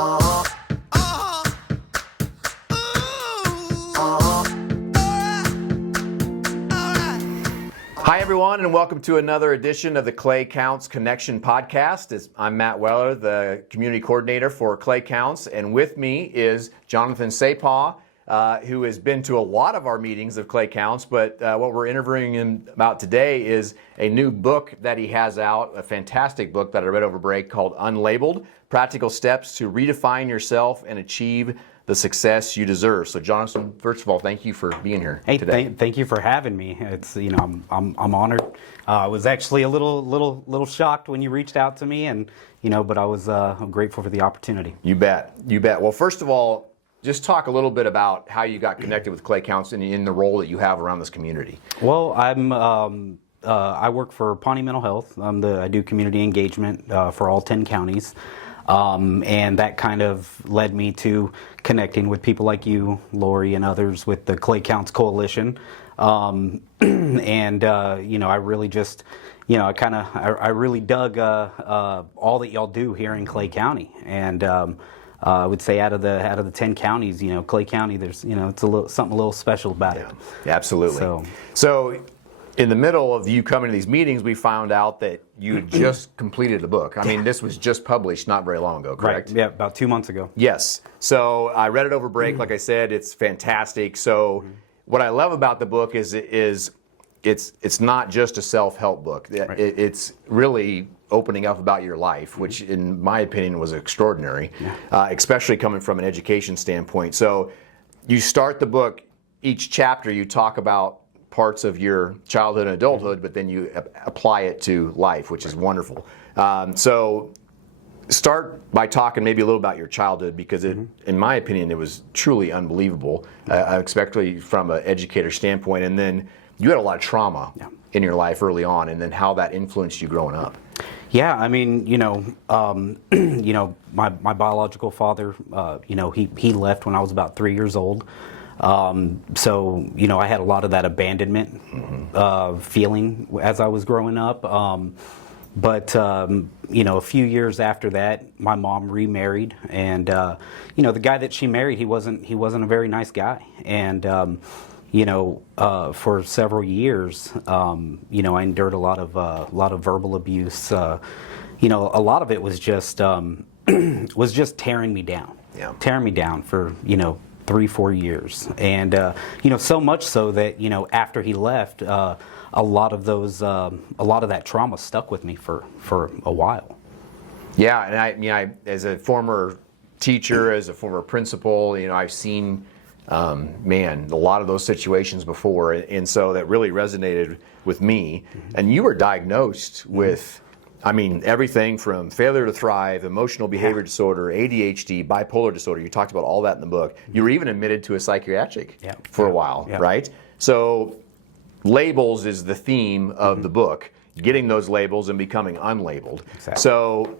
Hi, everyone, and welcome to another edition of the Clay Counts Connection podcast. I'm Matt Weller, the community coordinator for Clay Counts, and with me is Jonathan Sapaugh, who has been to a lot of our meetings of Clay Counts, but what we're interviewing him about today is a new book that he has out, a fantastic book that I read over break called Unlabeled, Practical Steps to Redefine Yourself and Achieve the Success You Deserve. So Jonathan, first of all, thank you for being here today. Thank you for having me. It's, I'm honored. I was actually a little shocked when you reached out to me, and but I'm grateful for the opportunity. You bet. Well, first of all, just talk a little bit about how you got connected with Clay Counts and in the role that you have around this community. Well, I work for Pawnee Mental Health. I do community engagement for all 10 counties. And that kind of led me to connecting with people like you, Lori, and others with the Clay Counts Coalition. I really just, I really dug all that y'all do here in Clay County. And I would say out of the 10 counties, Clay County, there's, it's something a little special about it. Yeah, absolutely. So in the middle of you coming to these meetings, we found out that you had just completed the book. I mean, this was just published not very long ago, correct? Right. Yeah, about 2 months ago. Yes. So I read it over break. Like I said, it's fantastic. So what I love about the book is it's not just a self-help book. Right. It's really opening up about your life, which in my opinion was extraordinary, especially coming from an education standpoint. So you start the book, each chapter you talk about parts of your childhood and adulthood, but then you apply it to life, which is wonderful. So start by talking maybe a little about your childhood, because in my opinion, it was truly unbelievable, especially from an educator standpoint. And then you had a lot of trauma in your life early on, and then how that influenced you growing up. Yeah, I mean, my biological father, he left when I was about 3 years old. So I had a lot of that abandonment feeling as I was growing up. But a few years after that, my mom remarried, and the guy that she married, he wasn't a very nice guy, and for several years, I endured a lot of verbal abuse. A lot of it was just tearing me down, tearing me down for 3-4 years, and so much so that after he left, a lot of that trauma stuck with me for a while. Yeah, and I as a former teacher, as a former principal, I've seen a lot of those situations before, and so that really resonated with me. And you were diagnosed with, everything from failure to thrive, emotional behavior disorder, ADHD, bipolar disorder. You talked about all that in the book. You were even admitted to a psychiatric for a while, right? So labels is the theme of the book, getting those labels and becoming unlabeled. Exactly. So,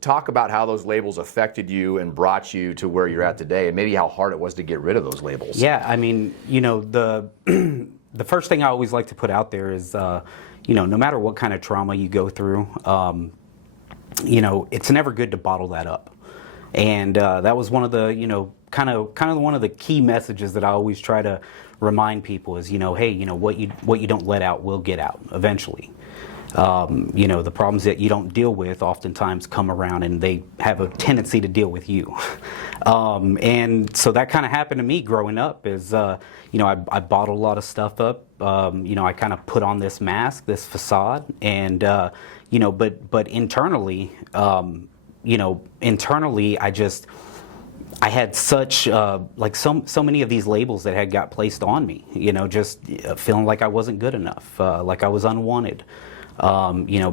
talk about how those labels affected you and brought you to where you're at today, and maybe how hard it was to get rid of those labels. Yeah, the first thing I always like to put out there is, no matter what kind of trauma you go through, it's never good to bottle that up. And that was one of the, kind of one of the key messages that I always try to remind people is, hey, what you don't let out will get out eventually. The problems that you don't deal with oftentimes come around, and they have a tendency to deal with you. And so that kind of happened to me growing up is, I bottled a lot of stuff up. I kind of put on this mask, this facade, and, but internally, I had such, so many of these labels that had got placed on me, just feeling like I wasn't good enough, like I was unwanted.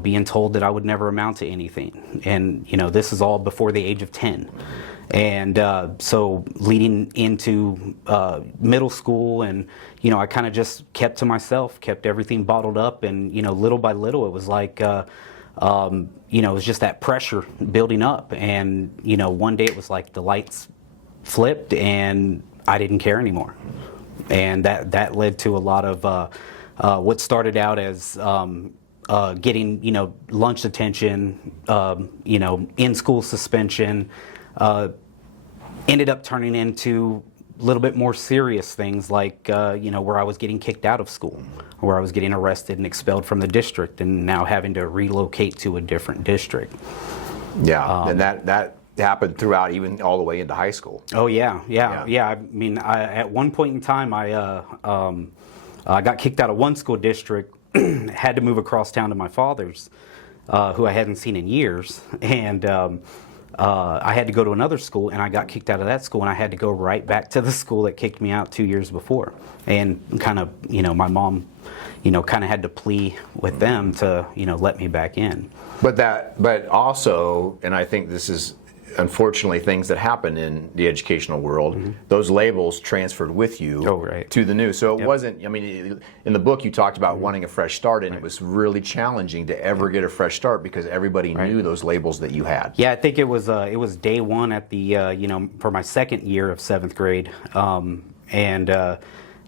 Being told that I would never amount to anything. And, this is all before the age of 10. And so leading into middle school, and, I kind of just kept to myself, kept everything bottled up. And, little by little, it was like, it was just that pressure building up. And, one day it was like the lights flipped and I didn't care anymore. And that led to a lot of what started out as getting lunch detention, in school suspension, ended up turning into a little bit more serious things like, where I was getting kicked out of school, where I was getting arrested and expelled from the district and now having to relocate to a different district. Yeah, and that happened throughout, even all the way into high school. Oh, yeah. I mean, at one point in time, I got kicked out of one school district, had to move across town to my father's, who I hadn't seen in years, and I had to go to another school, and I got kicked out of that school, and I had to go right back to the school that kicked me out 2 years before. And kind of, my mom, kind of had to plea with them to, let me back in. But also, and I think this is unfortunately things that happen in the educational world, those labels transferred with you to the new. So it wasn't, I mean, in the book you talked about wanting a fresh start, and it was really challenging to ever get a fresh start because everybody knew those labels that you had. Yeah, I think it was day one at the, for my second year of 7th grade.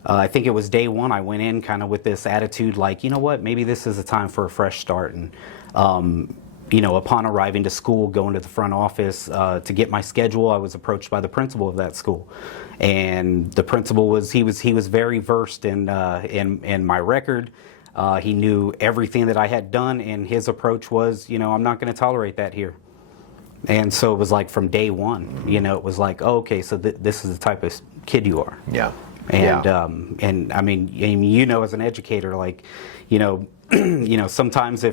I think it was day one I went in kind of with this attitude like, you know what, maybe this is a time for a fresh start. And upon arriving to school, going to the front office to get my schedule, I was approached by the principal of that school, and the principal was very versed in my record. He knew everything that I had done, and his approach was, I'm not going to tolerate that here. And so it was like from day one, it was like, oh, okay, so this is the type of kid you are. Yeah. And I mean, as an educator, like, sometimes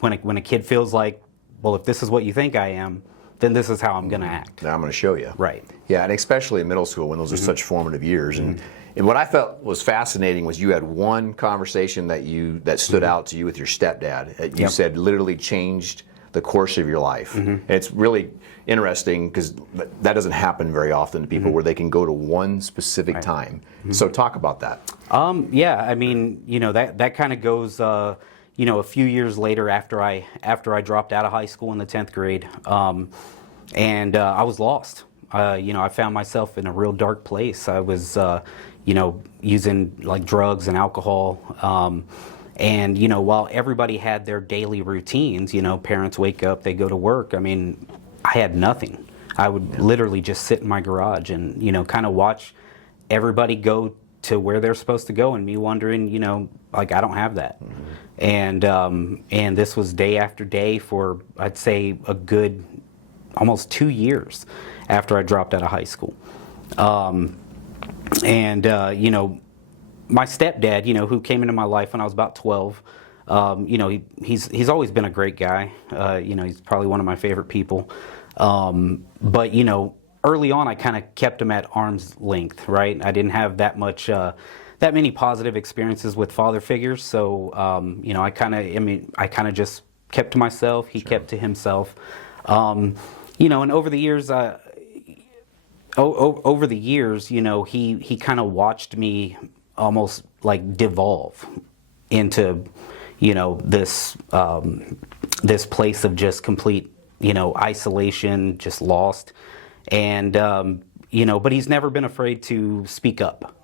when a kid feels like, well, if this is what you think I am, then this is how I'm going to act. Now I'm going to show you. Right. Yeah, and especially in middle school when those are such formative years. And what I felt was fascinating was you had one conversation that stood out to you with your stepdad. You said literally changed the course of your life. And it's really interesting because that doesn't happen very often to people where they can go to one specific time. So talk about that. Yeah, I mean, that kind of goes. A few years later after I dropped out of high school in the 10th grade, and I was lost. I found myself in a real dark place. I was, using like drugs and alcohol. And, while everybody had their daily routines, parents wake up, they go to work. I mean, I had nothing. I would literally just sit in my garage and, kind of watch everybody go to where they're supposed to go, and me wondering, like, I don't have that. And this was day after day for, I'd say, a good almost 2 years after I dropped out of high school. My stepdad, who came into my life when I was about 12, he's always been a great guy. He's probably one of my favorite people. But early on, I kind of kept him at arm's length, right? I didn't have that many positive experiences with father figures, so I kind of just kept to myself. He kept to himself, and over the years, he kind of watched me almost like devolve into, this place of just complete, isolation, just lost. And, but he's never been afraid to speak up.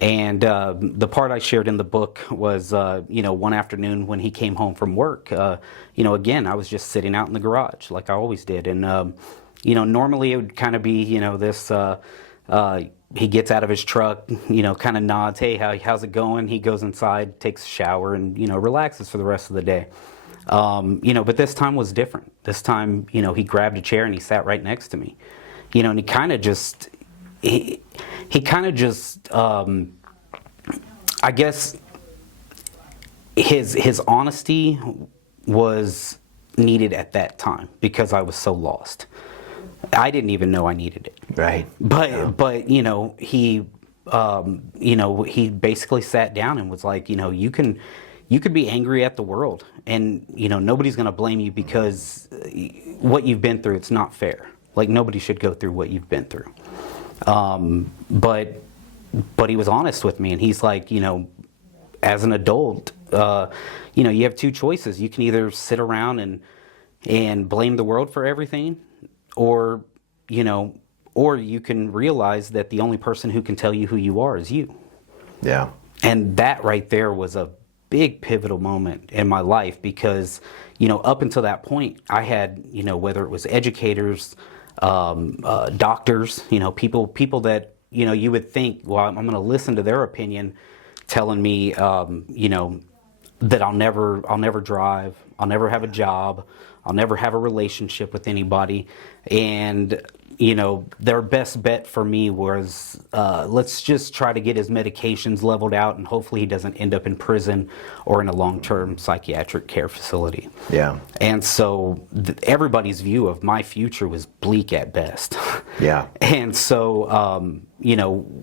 And the part I shared in the book was, one afternoon when he came home from work, again, I was just sitting out in the garage like I always did. And, normally it would kind of be, this, he gets out of his truck, kind of nods, hey, how's it going? He goes inside, takes a shower, and, relaxes for the rest of the day. But this time was different. This time, he grabbed a chair and he sat right next to me. And he kind of just, I guess his honesty was needed at that time because I was so lost. I didn't even know I needed it. Right. But he basically sat down and was like, you could be angry at the world, and nobody's going to blame you because what you've been through, it's not fair. Like, nobody should go through what you've been through. But he was honest with me, and he's like, as an adult, you have two choices. You can either sit around and blame the world for everything, or you can realize that the only person who can tell you who you are is you. Yeah. And that right there was a big pivotal moment in my life because, up until that point, I had, whether it was educators, doctors, people that, you would think, well, I'm going to listen to their opinion telling me, that I'll never drive, I'll never have a job, I'll never have a relationship with anybody. And, their best bet for me was, let's just try to get his medications leveled out, and hopefully he doesn't end up in prison or in a long-term psychiatric care facility. Yeah. And so everybody's view of my future was bleak at best. Yeah. And so,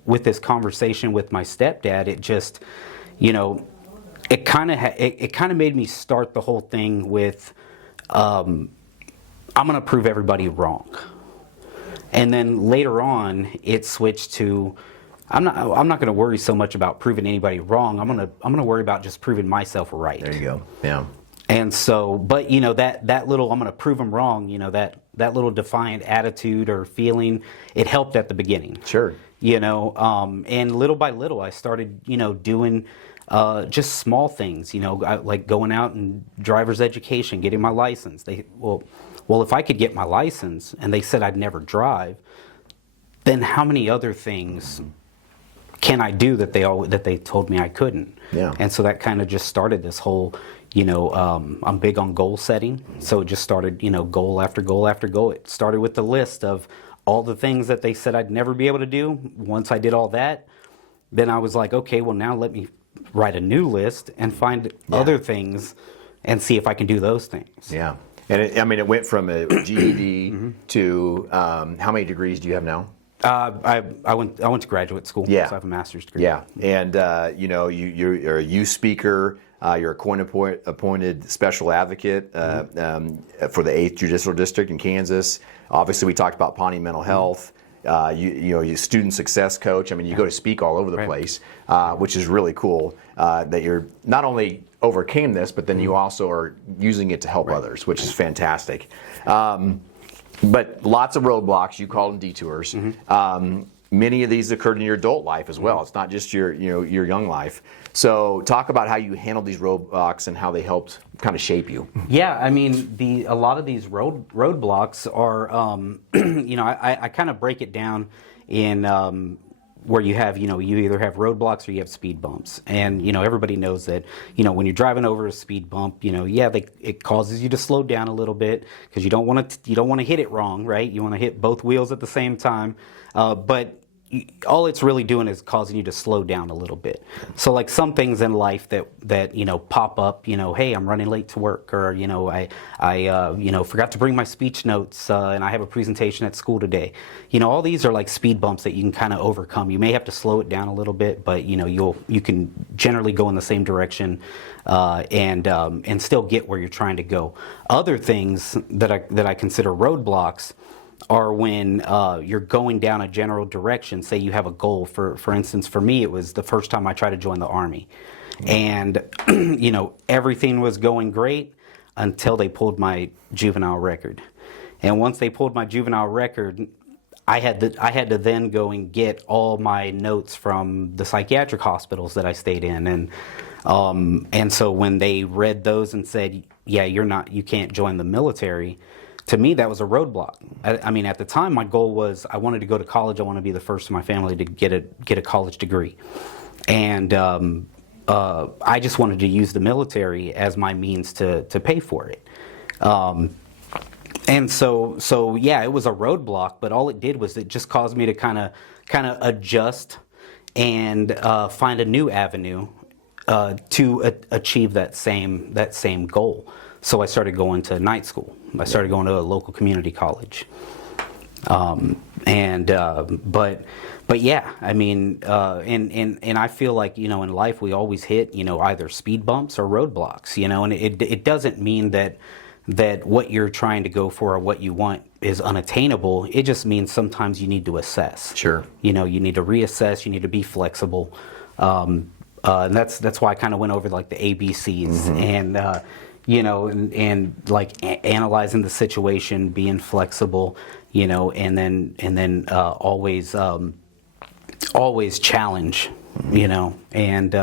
with this conversation with my stepdad, it just, it kind of made me start the whole thing with, I'm going to prove everybody wrong. And then later on, it switched to, I'm not going to worry so much about proving anybody wrong. I'm going to worry about just proving myself right. There you go. Yeah. And so, but that little, I'm going to prove them wrong, that little defiant attitude or feeling, it helped at the beginning. Sure. And little by little, I started, doing just small things, like going out and driver's education, getting my license. Well, if I could get my license and they said I'd never drive, then how many other things can I do that they told me I couldn't? Yeah. And so that kind of just started this whole, I'm big on goal setting. So it just started, goal after goal after goal. It started with the list of all the things that they said I'd never be able to do. Once I did all that, then I was like, okay, well, now let me write a new list and find other things and see if I can do those things. Yeah. And it went from a GED to how many degrees do you have now? I went to graduate school. Yeah. So I have a master's degree. Yeah. And you're a youth speaker. You're a appointed special advocate for the 8th Judicial District in Kansas. Obviously, we talked about Pawnee mental health. You student success coach. You go to speak all over the place, which is really cool. That you're not only overcame this, but then you also are using it to help others, which is fantastic. But lots of roadblocks. You call them detours. Many of these occurred in your adult life as well. It's not just your young life. So talk about how you handled these roadblocks and how they helped kind of shape you. Yeah, a lot of these roadblocks are, I kind of break it down in where you have, you either have roadblocks or you have speed bumps. And, everybody knows that, when you're driving over a speed bump, it causes you to slow down a little bit because you don't want to hit it wrong, right? You want to hit both wheels at the same time. But all it's really doing is causing you to slow down a little bit. So like some things in life that pop up, hey, I'm running late to work, or I forgot to bring my speech notes and I have a presentation at school today. All these are like speed bumps that you can kind of overcome. You may have to slow it down a little bit, but you can generally go in the same direction and still get where you're trying to go. Other things that I consider roadblocks are when you're going down a general direction. Say you have a goal. For instance, for me, it was the first time I tried to join the Army. And, everything was going great until they pulled my juvenile record. And once they pulled my juvenile record, I had to then go and get all my notes from the psychiatric hospitals that I stayed in. And so when they read those and said, yeah, you can't join the military, to me, that was a roadblock. At the time, my goal was I wanted to go to college. I want to be the first in my family to get a college degree. And I just wanted to use the military as my means to pay for it. And so yeah, it was a roadblock, but all it did was it just caused me to kind of adjust and find a new avenue to achieve that same goal. So I started going to night school. I started going to a local community college. But yeah, and I feel like, in life we always hit, either speed bumps or roadblocks, and it doesn't mean that what you're trying to go for or what you want is unattainable. It just means sometimes you need to assess. Sure. You need to reassess, you need to be flexible. And that's why I kind of went over like the ABCs and like analyzing the situation, being flexible, and then always challenge, and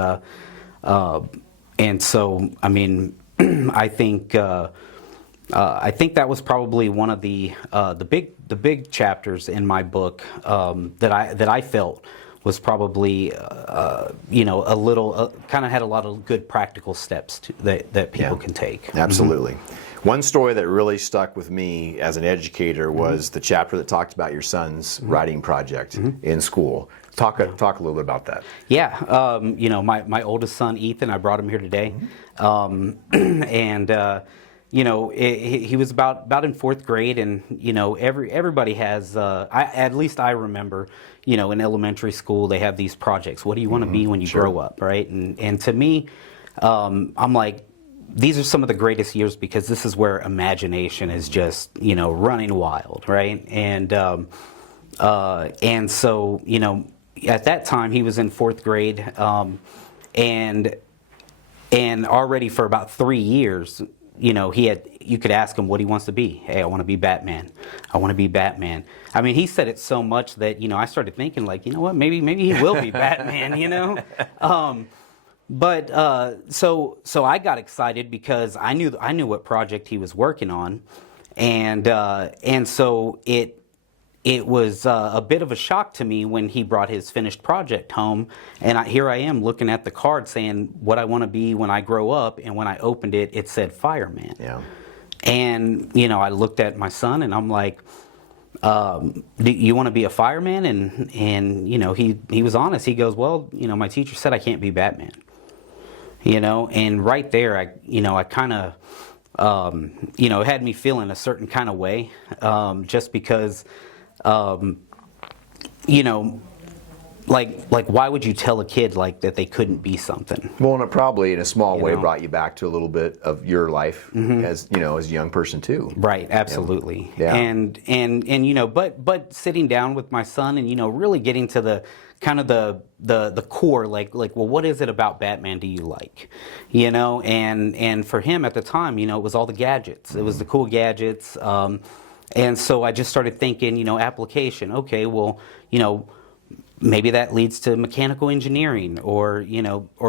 so I think that was probably one of the big chapters in my book that I felt was probably a little kind of had a lot of good practical steps that people can take. Absolutely. One story that really stuck with me as an educator was the chapter that talked about your son's writing project in school. Talk a little bit about that. Yeah, my oldest son Ethan, I brought him here today, and he was about in fourth grade, and everybody has. At least I remember, in elementary school they have these projects. What do you want to be when you grow up, right? And to me, I'm like, these are some of the greatest years because this is where imagination is just running wild, right? And so at that time he was in fourth grade, and already for about 3 years, you could ask him what he wants to be. Hey, I want to be Batman. I want to be Batman. I mean, he said it so much that I started thinking like, what, maybe he will be Batman, But so I got excited because I knew what project he was working on, and so it was a bit of a shock to me when he brought his finished project home, and here I am looking at the card saying what I want to be when I grow up, and when I opened it, it said fireman. Yeah. And I looked at my son and I'm like, do you want to be a fireman? And he was honest. He goes, well, my teacher said I can't be Batman. And right there, I kind of, it had me feeling a certain kind of way, just because, like why would you tell a kid like that they couldn't be something? Well, and it probably in a small way brought you back to a little bit of your life as as a young person too. Right, absolutely. Yeah. And but sitting down with my son and really getting to the kind of the core, like well, what is it about Batman do you like? And for him at the time, it was all the gadgets. It was the cool gadgets. And so I just started thinking, application. Okay, well, maybe that leads to mechanical engineering or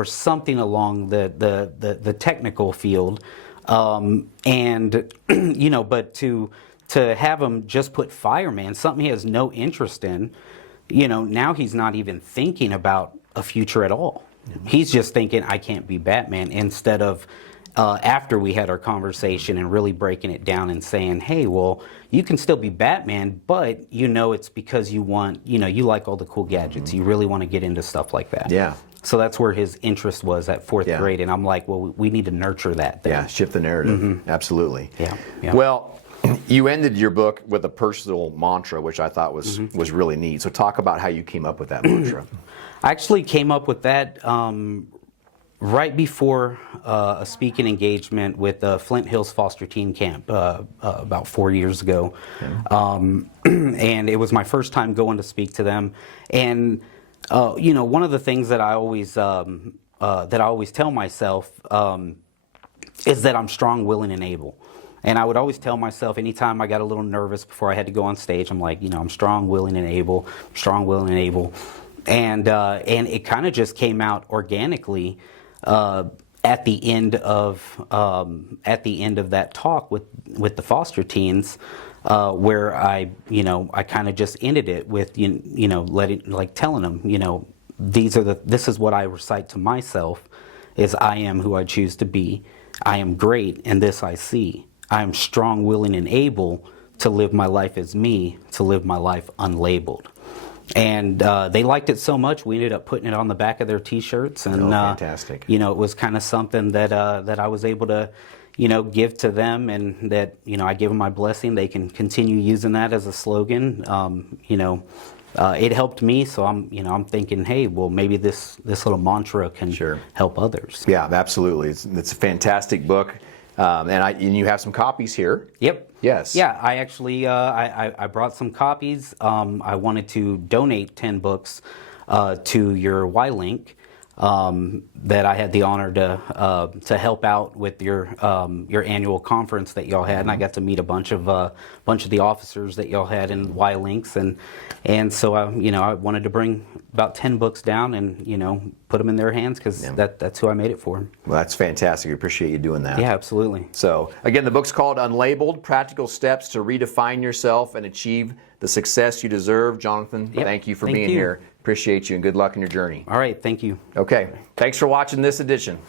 something along the technical field. And but to have him just put fireman, something he has no interest in, now he's not even thinking about a future at all. He's just thinking, I can't be Batman, instead of after we had our conversation and really breaking it down and saying, hey, well, you can still be Batman, but it's because you want, you like all the cool gadgets. You really want to get into stuff like that. Yeah. So that's where his interest was at fourth grade. And I'm like, well, we need to nurture that thing. Yeah, shift the narrative. Absolutely. Yeah. Well, you ended your book with a personal mantra, which I thought was really neat. So talk about how you came up with that mantra. I actually came up with that right before a speaking engagement with Flint Hills Foster Teen Camp about 4 years ago. Okay. And it was my first time going to speak to them. And, one of the things that I always tell myself is that I'm strong, willing, and able. And I would always tell myself anytime I got a little nervous before I had to go on stage, I'm like, I'm strong, willing, and able. Strong, willing, and able. And it kind of just came out organically at the end of that talk with the foster teens, where I kind of just ended it with telling them, this is what I recite to myself, is I am who I choose to be. I am great, and this I see. I am strong, willing, and able to live my life as me, to live my life unlabeled. And they liked it so much, we ended up putting it on the back of their T-shirts. And fantastic. It was kind of something that I was able to, give to them, and that I give them my blessing. They can continue using that as a slogan. It helped me, so I'm thinking, hey, well, maybe this little mantra can help others. Yeah, absolutely. It's a fantastic book. And you have some copies here. Yep. Yes. Yeah, I actually I brought some copies. I wanted to donate 10 books to your Y-Link that I had the honor to help out with your annual conference that y'all had, and I got to meet a bunch of the officers that y'all had in Y-Links, and so I wanted to bring about 10 books down and put them in their hands, because that's who I made it for. Well, that's fantastic. I appreciate you doing that. Yeah, absolutely. So, again, the book's called Unlabeled, Practical Steps to Redefine Yourself and Achieve the Success You Deserve. Jonathan, thank you for being here. Appreciate you, and good luck in your journey. All right, thank you. Okay, thanks for watching this edition.